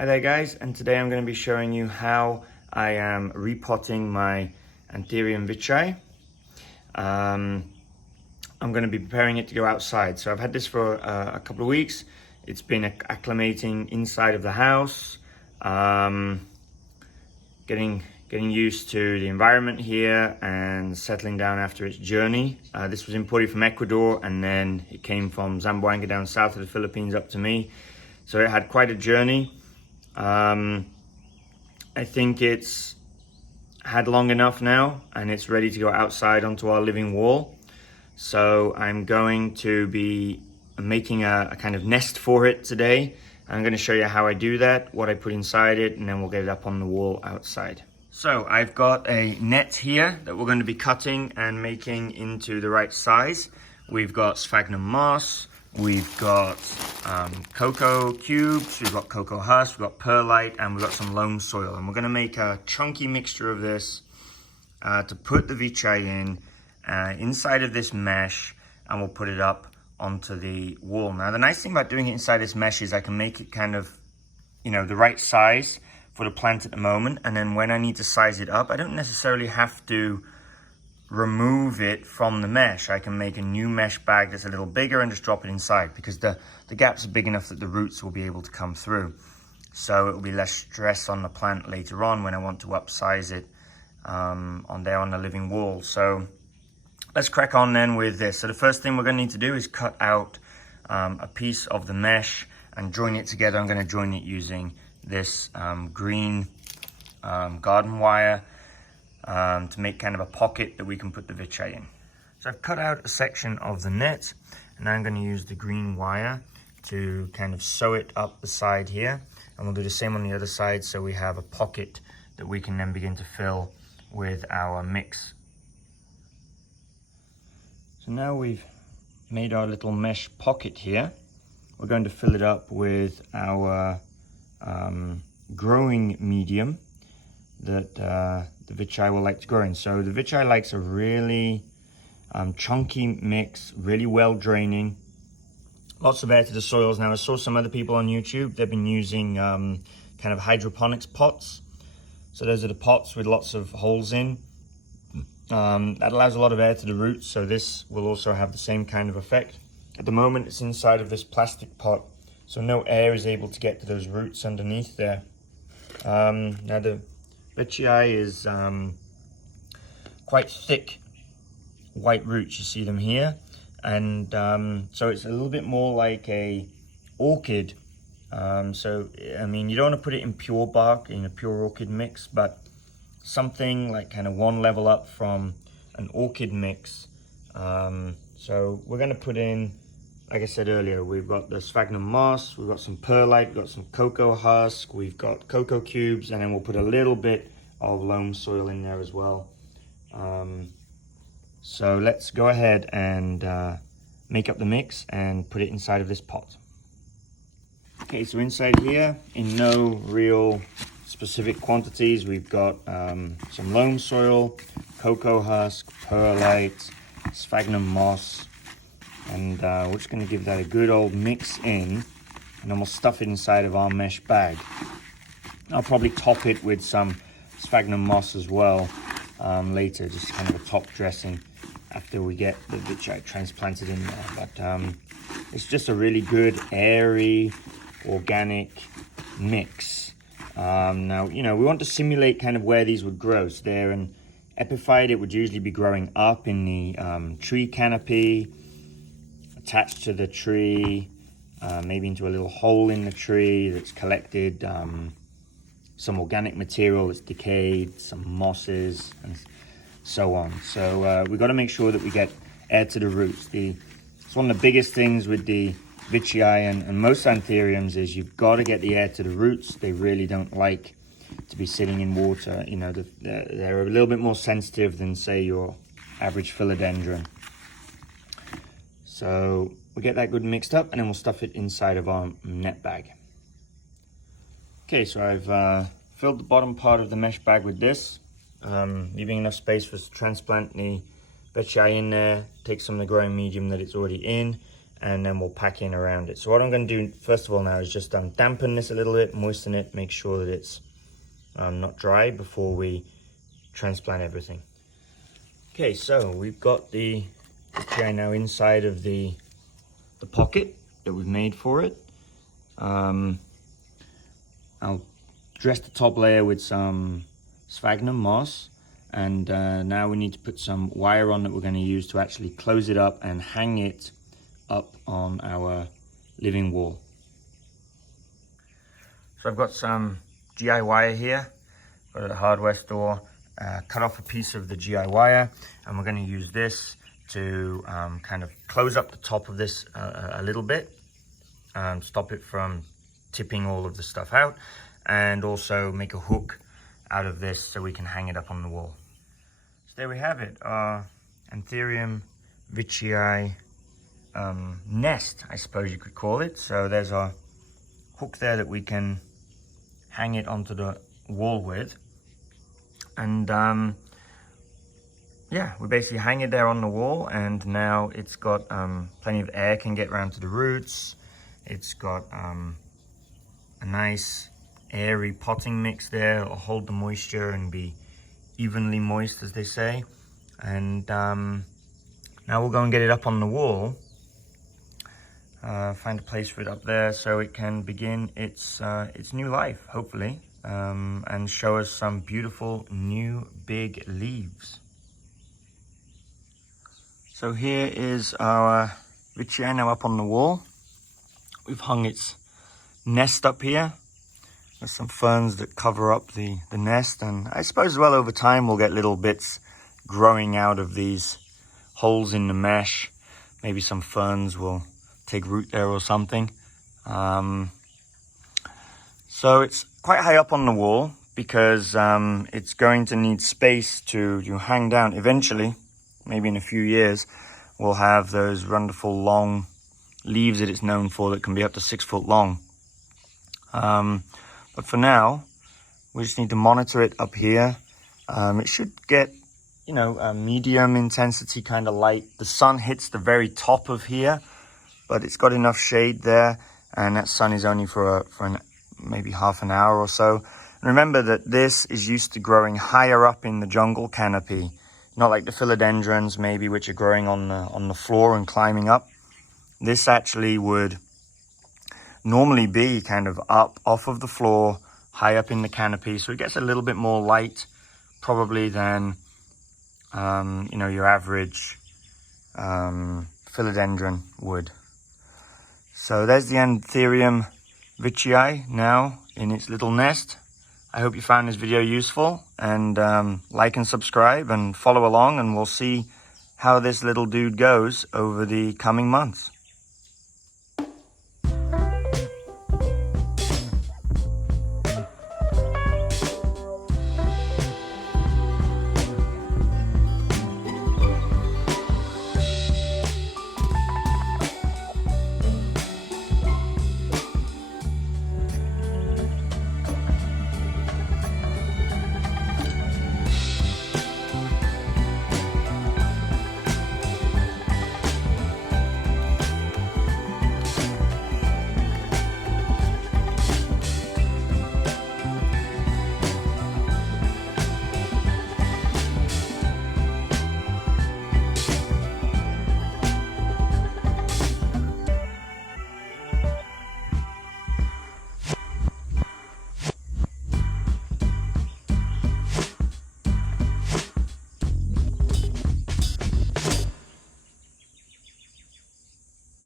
Hi there guys, and today I'm going to be showing you how I am repotting my Anthurium Veitchii. I'm going to be preparing it to go outside. So I've had this for a couple of weeks. It's been acclimating inside of the house, getting used to the environment here and settling down after its journey. This was imported from Ecuador, and then it came from Zamboanga down south of the Philippines up to me. So it had quite a journey. I think it's had long enough now and it's ready to go outside onto our living wall. So I'm going to be making a kind of nest for it today. I'm going to show you how I do that, what I put inside it, and then we'll get it up on the wall outside. So I've got a net here that we're going to be cutting and making into the right size. We've got sphagnum moss, we've got coco cubes, we've got coco husk, we've got perlite, and we've got some loam soil. And we're going to make a chunky mixture of this to put the Veitchii in inside of this mesh, and we'll put it up onto the wall. Now the nice thing about doing it inside this mesh is I can make it kind of, you know, the right size for the plant at the moment, and then when I need to size it up, I don't necessarily have to remove it from the mesh. I can make a new mesh bag that's a little bigger and just drop it inside, because the gaps are big enough that the roots will be able to come through. So it will be less stress on the plant later on when I want to upsize it on the living wall. So let's crack on then with this. So the first thing we're going to need to do is cut out a piece of the mesh and join it together. I'm going to join it using this green garden wire to make kind of a pocket that we can put the Veitchii in. So I've cut out a section of the net, and now I'm going to use the green wire to kind of sew it up the side here, and we'll do the same on the other side so we have a pocket that we can then begin to fill with our mix. So now we've made our little mesh pocket here. We're going to fill it up with our growing medium that the Veitchii will like to grow in. So the Veitchii likes a really chunky mix, really well draining, lots of air to the soils. Now I saw some other people on YouTube, they've been using kind of hydroponics pots. So those are the pots with lots of holes in. That allows a lot of air to the roots, so this will also have the same kind of effect. At the moment it's inside of this plastic pot, so no air is able to get to those roots underneath there. Now the Veitchii is quite thick white roots, you see them here, and so it's a little bit more like a orchid. So I mean, you don't want to put it in pure bark, in a pure orchid mix, but something like kind of one level up from an orchid mix. So we're going to put in, like I said earlier, we've got the sphagnum moss, we've got some perlite, we've got some coco husk, we've got coco cubes, and then we'll put a little bit of loam soil in there as well. So let's go ahead and make up the mix and put it inside of this pot. Okay, so inside here, in no real specific quantities, we've got some loam soil, coco husk, perlite, sphagnum moss, and we're just going to give that a good old mix in, and then we'll stuff it inside of our mesh bag. I'll probably top it with some sphagnum moss as well later, just kind of a top dressing after we get the Veitchii transplanted in there. But it's just a really good airy organic mix. Now, you know, we want to simulate kind of where these would grow. So they're an epiphyte, it would usually be growing up in the tree canopy, attached to the tree, maybe into a little hole in the tree that's collected some organic material that's decayed, some mosses, and so on. So we've got to make sure that we get air to the roots. It's one of the biggest things with the Veitchii and most anthuriums is you've got to get the air to the roots. They really don't like to be sitting in water. You know, they're a little bit more sensitive than, say, your average philodendron. So we get that good mixed up, and then we'll stuff it inside of our net bag. Okay, so I've filled the bottom part of the mesh bag with this, leaving enough space for us to transplant the Veitchii in there, take some of the growing medium that it's already in, and then we'll pack in around it. So what I'm going to do first of all now is just dampen this a little bit, moisten it, make sure that it's not dry before we transplant everything. Okay, so we've got the Veitchii now inside of the pocket that we've made for it. I'll dress the top layer with some sphagnum moss, and now we need to put some wire on that we're going to use to actually close it up and hang it up on our living wall. So I've got some GI wire here, got it at a hardware store. Cut off a piece of the GI wire, and we're going to use this to kind of close up the top of this a little bit, stop it from tipping all of the stuff out, and also make a hook out of this so we can hang it up on the wall. So there we have it, our Anthurium Veitchii nest, I suppose you could call it. So there's our hook there that we can hang it onto the wall with, and yeah, we basically hang it there on the wall, and now it's got plenty of air can get around to the roots. It's got a nice airy potting mix there. It'll hold the moisture and be evenly moist, as they say. And now we'll go and get it up on the wall, find a place for it up there so it can begin its new life, hopefully, and show us some beautiful new big leaves. So here is our Veitchii now up on the wall. We've hung its nest up here. There's some ferns that cover up the nest, and I suppose as well over time we'll get little bits growing out of these holes in the mesh. Maybe some ferns will take root there or something. So it's quite high up on the wall because it's going to need space to hang down. Eventually, maybe in a few years, we'll have those wonderful long leaves that it's known for that can be up to 6 foot long. But for now, we just need to monitor it up here. It should get, a medium intensity kind of light. The sun hits the very top of here, but it's got enough shade there, and that sun is only for maybe half an hour or so. And remember that this is used to growing higher up in the jungle canopy, not like the philodendrons maybe, which are growing on the floor and climbing up. This actually would normally be kind of up off of the floor, high up in the canopy, so it gets a little bit more light probably than your average philodendron would. So there's the Anthurium Veitchii now in its little nest. I hope you found this video useful, and like and subscribe and follow along, and we'll see how this little dude goes over the coming months.